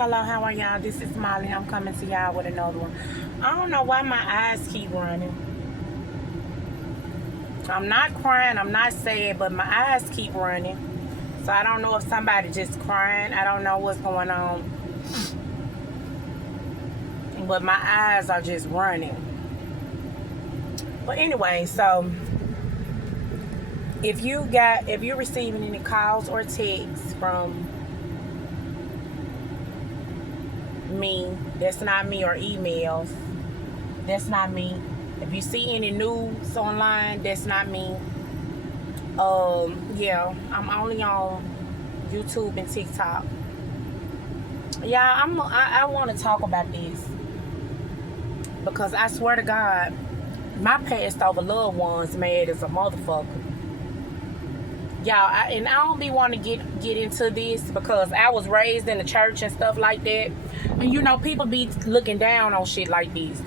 Hello, how are y'all? This is Molly. I'm coming to y'all with another one. I don't know why my eyes keep running. I'm not crying, I'm not sad, but my eyes keep running. So I don't know if somebody just crying. I don't know what's going on. But my eyes are just running. But anyway, so if you're receiving any calls or texts from me, that's not me, or emails, that's not me. If you see any news online, that's not me. Yeah, I'm only on YouTube and TikTok. Yeah, I want to talk about this because I swear to God, my passed over loved ones mad as a motherfucker. Y'all, and I don't be wanting to get into this because I was raised in the church and stuff like that. And you know, people be looking down on shit like this.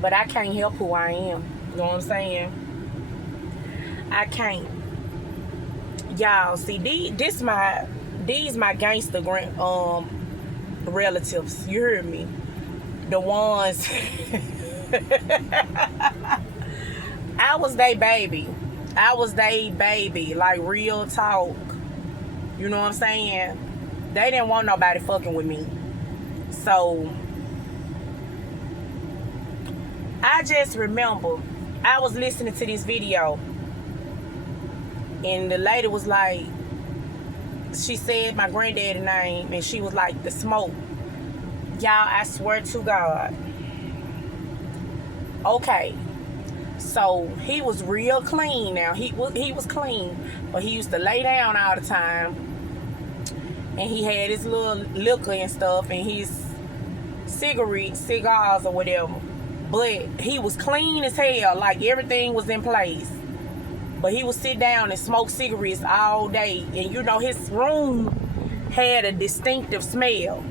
But I can't help who I am. You know what I'm saying? I can't. Y'all, see, these my gangster relatives. You heard me? The ones I was they baby. Like real talk. You know what I'm saying? They didn't want nobody fucking with me. So I just remember I was listening to this video and the lady was like, she said my granddaddy's name and she was like, the smoke. Y'all, I swear to God. Okay. So he was real clean now. He was clean, but he used to lay down all the time. And he had his little liquor and stuff and his cigars or whatever. But he was clean as hell, like everything was in place. But he would sit down and smoke cigarettes all day. And you know, his room had a distinctive smell.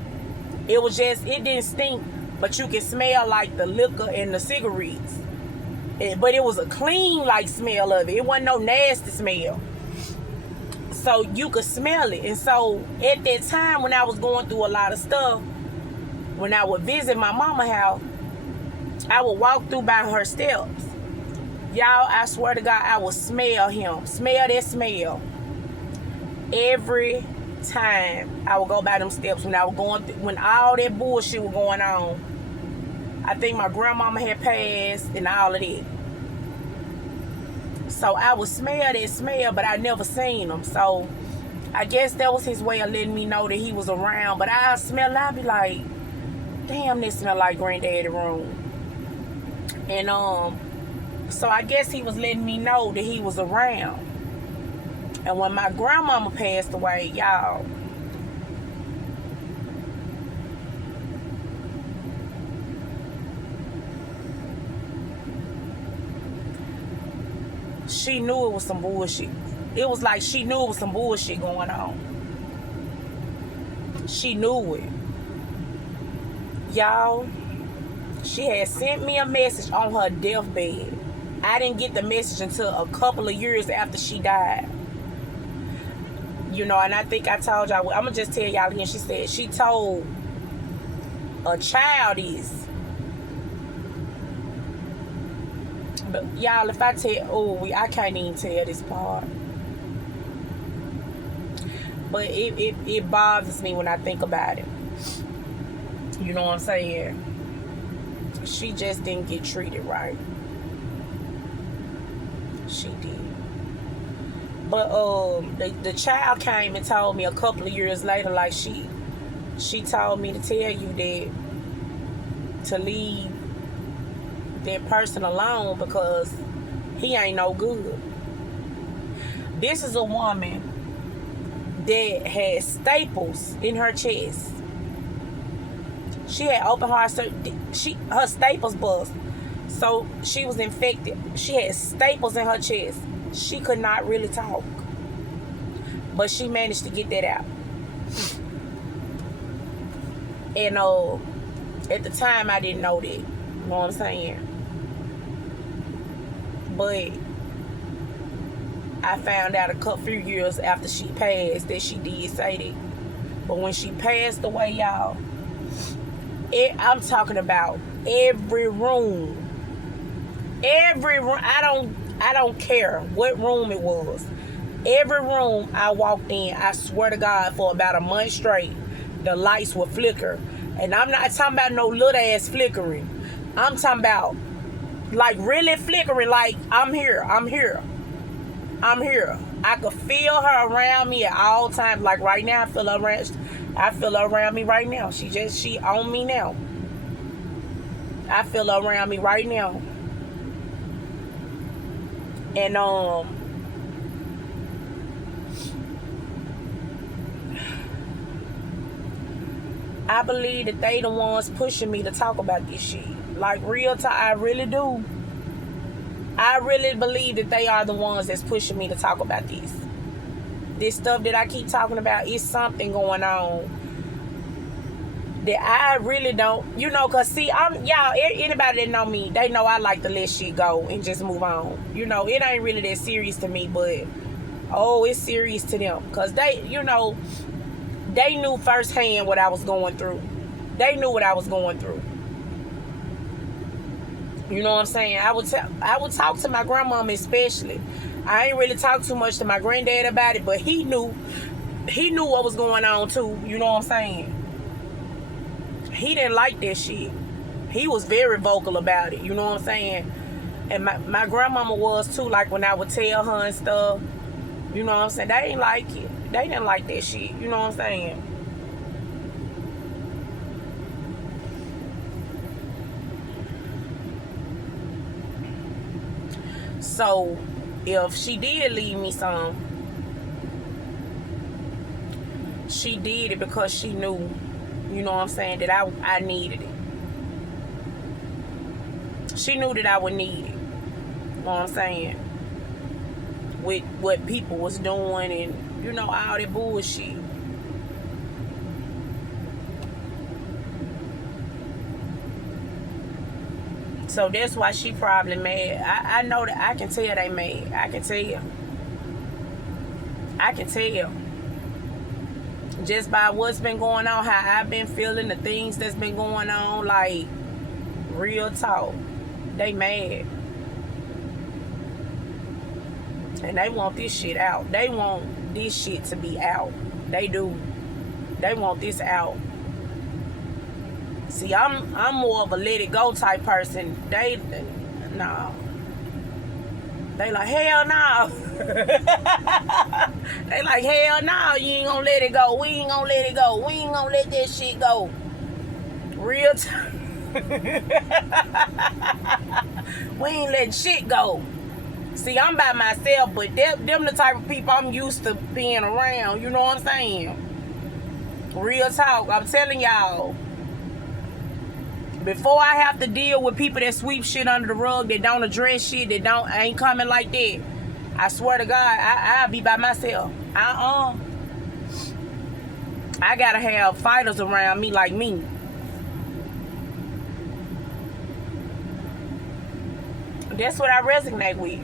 It didn't stink, but you could smell like the liquor and the cigarettes. But it was a clean like smell of it. It wasn't no nasty smell. So you could smell it. And so at that time when I was going through a lot of stuff, when I would visit my mama's house, I would walk through by her steps. Y'all, I swear to God, I would smell him. Smell that smell. Every time I would go by them steps when all that bullshit was going on. I think my grandmama had passed and all of that. So I would smell that smell, but I never seen him. So I guess that was his way of letting me know that he was around. But I'd be like, damn, this smell like granddaddy's room. And so I guess he was letting me know that he was around. And when my grandmama passed away, y'all, she knew it was some bullshit. It was like she knew it was some bullshit going on. She knew it. Y'all, she had sent me a message on her deathbed. I didn't get the message until a couple of years after she died. You know, and I think I told y'all, I'm going to just tell y'all again. She said she told a child this. But y'all, if I tell, I can't even tell this part. But it bothers me when I think about it. You know what I'm saying? She just didn't get treated right. She did. But the child came and told me a couple of years later, like she told me to tell you that to leave that person alone because he ain't no good. This is a woman that had staples in her chest. She had open heart surgery. Her staples bust. So she was infected. She had staples in her chest. She could not really talk. But she managed to get that out. And at the time I didn't know that. You know what I'm saying? But I found out a few years after she passed that she did say that. But when she passed away, y'all, I'm talking about every room. Every room. I don't care what room it was. Every room I walked in, I swear to God, for about a month straight, the lights would flicker. And I'm not talking about no little ass flickering. I'm talking about like really flickering, like I'm here. I could feel her around me at all times. Like right now, I feel her around me right now. She on me now. I feel her around me right now. And I believe that they the ones pushing me to talk about this shit. Like real time, I really do. I really believe that they are the ones that's pushing me to talk about this. This stuff that I keep talking about is something going on that I really don't, cause see, anybody that know me, they know I like to let shit go and just move on. It ain't really that serious to me, but it's serious to them. Cause they knew firsthand what I was going through. They knew what I was going through. You know what I'm saying? I would talk to my grandmama especially. I ain't really talk too much to my granddad about it, but he knew what was going on too. You know what I'm saying? He didn't like that shit. He was very vocal about it. You know what I'm saying? And my grandmama was too. Like when I would tell her and stuff. You know what I'm saying? They ain't like it. They didn't like that shit. You know what I'm saying? So, if she did leave me some, she did it because she knew, you know what I'm saying, that I needed it. She knew that I would need it. You know what I'm saying? With what people was doing and, all that bullshit. So that's why she probably mad. I know that I can tell they mad. I can tell. Just by what's been going on, how I've been feeling, the things that's been going on, like, real talk. They mad. And they want this shit out. They want this shit to be out. They do. They want this out. See, I'm more of a let it go type person. They like, hell no. They like, hell no, you ain't gonna let it go. We ain't gonna let it go. We ain't gonna let that shit go. Real time. We ain't letting shit go. See, I'm by myself, but them the type of people I'm used to being around. You know what I'm saying? Real talk. I'm telling y'all. Before I have to deal with people that sweep shit under the rug, that don't address shit, that ain't coming like that, I swear to God, I'll be by myself. I gotta have fighters around me like me. That's what I resonate with.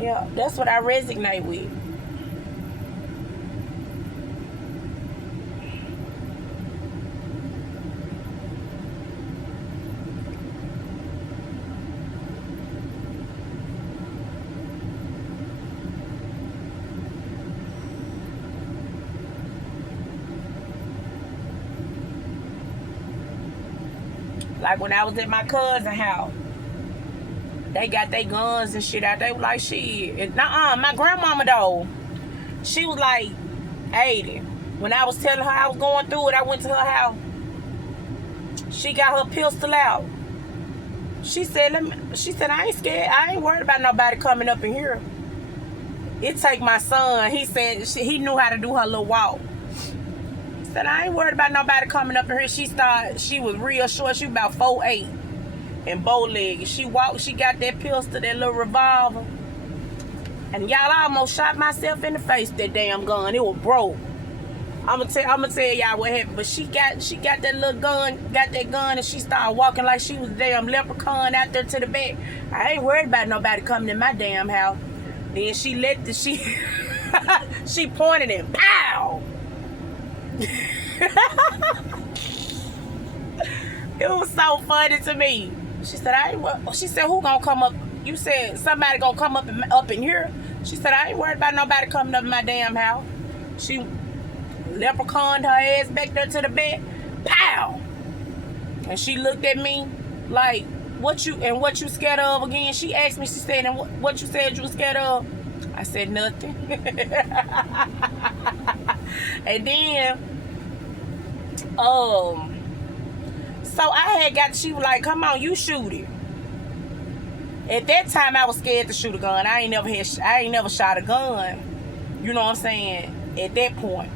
Yeah, that's what I resonate with. Like when I was at my cousin's house, they got their guns and shit out. They were like, shit. My grandmama though, she was like 80. When I was telling her I was going through it, I went to her house. She got her pistol out. She said, I ain't scared. I ain't worried about nobody coming up in here. It take my son. He said he knew how to do her little walk. Said, I ain't worried about nobody coming up in here. She was real short. She was about 4'8". And bow-legged. She walked, she got that pistol, that little revolver. And y'all, I almost shot myself in the face with that damn gun. It was broke. I'ma tell y'all what happened. But she got that little gun, and she started walking like she was a damn leprechaun out there to the back. I ain't worried about nobody coming in my damn house. Then she she pointed and pow. It was so funny to me. She said, she said, who gonna come up? You said somebody gonna come up in here. She said, I ain't worried about nobody coming up in my damn house. She leprechauned her ass back there to the bed. Pow! And she looked at me like, what you scared of again? She asked me, she said, and what you said you was scared of? I said, nothing. And then, so she was like, come on, you shoot it. At that time, I was scared to shoot a gun. I ain't never shot a gun. You know what I'm saying? At that point,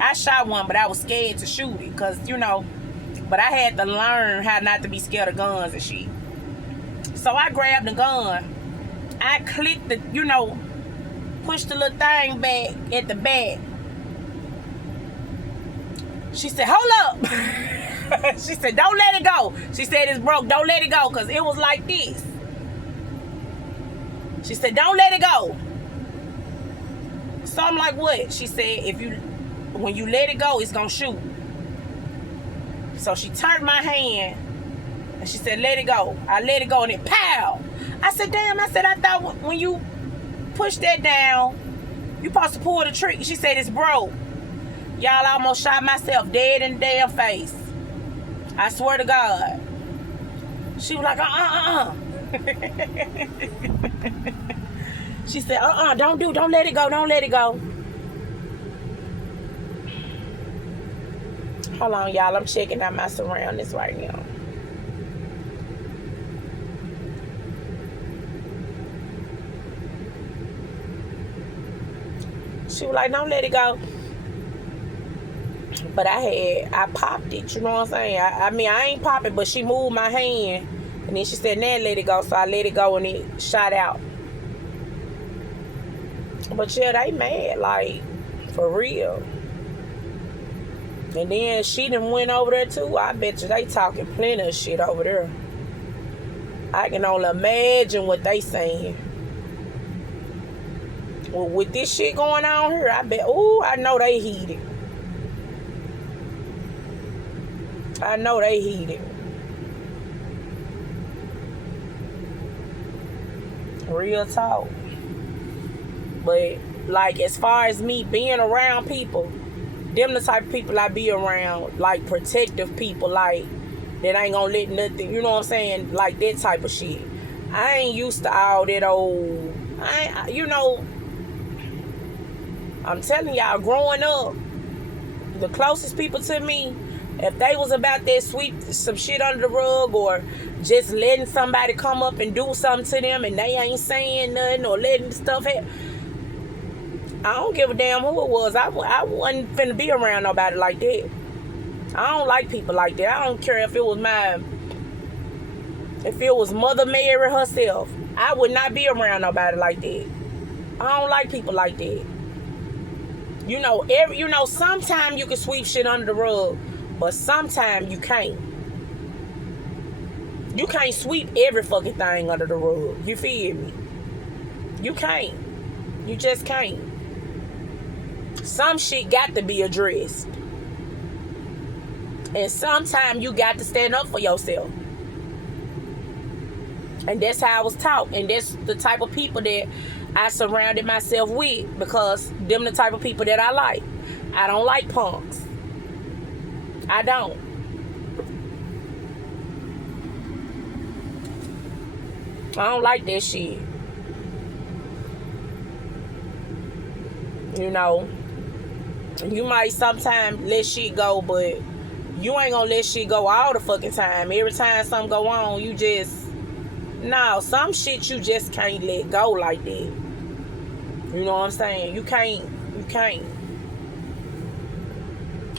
I shot one, but I was scared to shoot it, cause but I had to learn how not to be scared of guns and shit. So I grabbed the gun. I clicked the, pushed the little thing back at the back. She said, hold up. She said, don't let it go. She said, it's broke. Don't let it go, because it was like this. She said, don't let it go. So I'm like, what? She said, when you let it go, it's going to shoot. So she turned my hand, and she said, let it go. I let it go, and it pow. I said, damn. I thought when you push that down, you supposed to pull the trigger. She said, it's broke. Y'all, I almost shot myself dead in the damn face. I swear to God. She was like, She said, don't let it go. Don't let it go. Hold on, y'all. I'm checking out my surroundings right now. She was like, don't let it go. But I popped it, you know what I'm saying? I ain't pop it, but she moved my hand. And then she said, nah, let it go. So I let it go, and it shot out. But yeah, they mad, like, for real. And then she done went over there too. I bet you they talking plenty of shit over there. I can only imagine what they saying. Well, with this shit going on here, I know they heated. I know they heated. Real talk. But, like, as far as me being around people, them the type of people I be around, like, protective people, like, that ain't gonna let nothing, you know what I'm saying? Like, that type of shit. I ain't used to all that old, I'm telling y'all, growing up, the closest people to me, if they was about that sweep some shit under the rug, or just letting somebody come up and do something to them and they ain't saying nothing, or letting stuff happen, I don't give a damn who it was. I wasn't finna be around nobody like that. I don't like people like that. I don't care if it was Mother Mary herself. I would not be around nobody like that. I don't like people like that. Sometimes you can sweep shit under the rug, but sometimes you can't. You can't sweep every fucking thing under the rug. You feel me? You can't. You just can't. Some shit got to be addressed. And sometimes you got to stand up for yourself. And that's how I was taught. And that's the type of people that I surrounded myself with, because them the type of people that I like. I don't like punks. I don't. I don't like that shit. You might sometimes let shit go, but you ain't gonna let shit go all the fucking time. Every time something go on, you just... No, some shit you just can't let go like that. You know what I'm saying? You can't.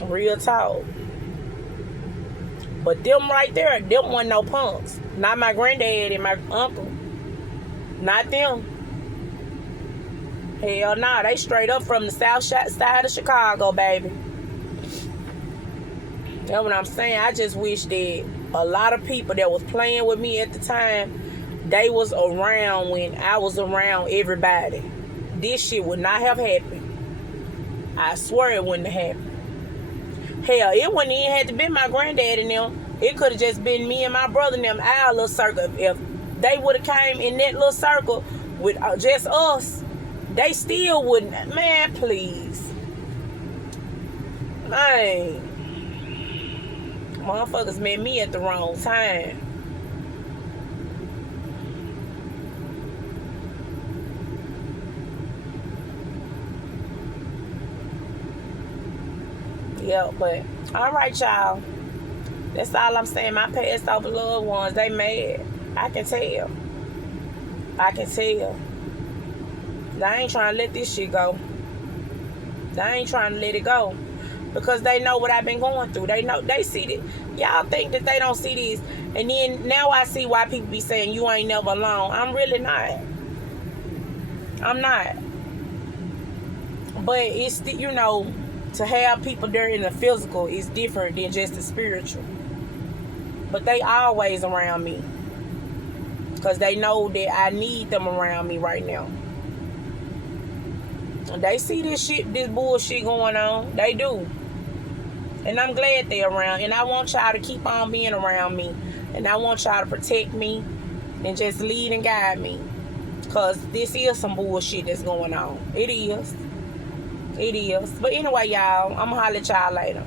Real talk. But them right there, them wasn't no punks. Not my granddad and my uncle. Not them. Hell nah, they straight up from the south side of Chicago, baby. That's what I'm saying. I just wish that a lot of people that was playing with me at the time, they was around when I was around everybody. This shit would not have happened. I swear it wouldn't have happened. Hell, it wouldn't even have to be my granddad and them. It could have just been me and my brother and them, our little circle. If they would have came in that little circle with just us, they still wouldn't. Man, please. Man. Motherfuckers met me at the wrong time. Yeah, but all right, y'all. That's all I'm saying. My past over loved ones, they mad. I can tell. I can tell. They ain't trying to let this shit go. They ain't trying to let it go. Because they know what I've been going through. They know, they see it. Y'all think that they don't see this. And then now I see why people be saying you ain't never alone. I'm really not. I'm not. But it's, you know, to have people there in the physical is different than just the spiritual. But they always around me. Because they know that I need them around me right now. They see this shit, this bullshit going on. They do. And I'm glad they're around. And I want y'all to keep on being around me. And I want y'all to protect me. And just lead and guide me. Because this is some bullshit that's going on. It is. It is. But anyway, y'all, I'm going to holler at y'all later.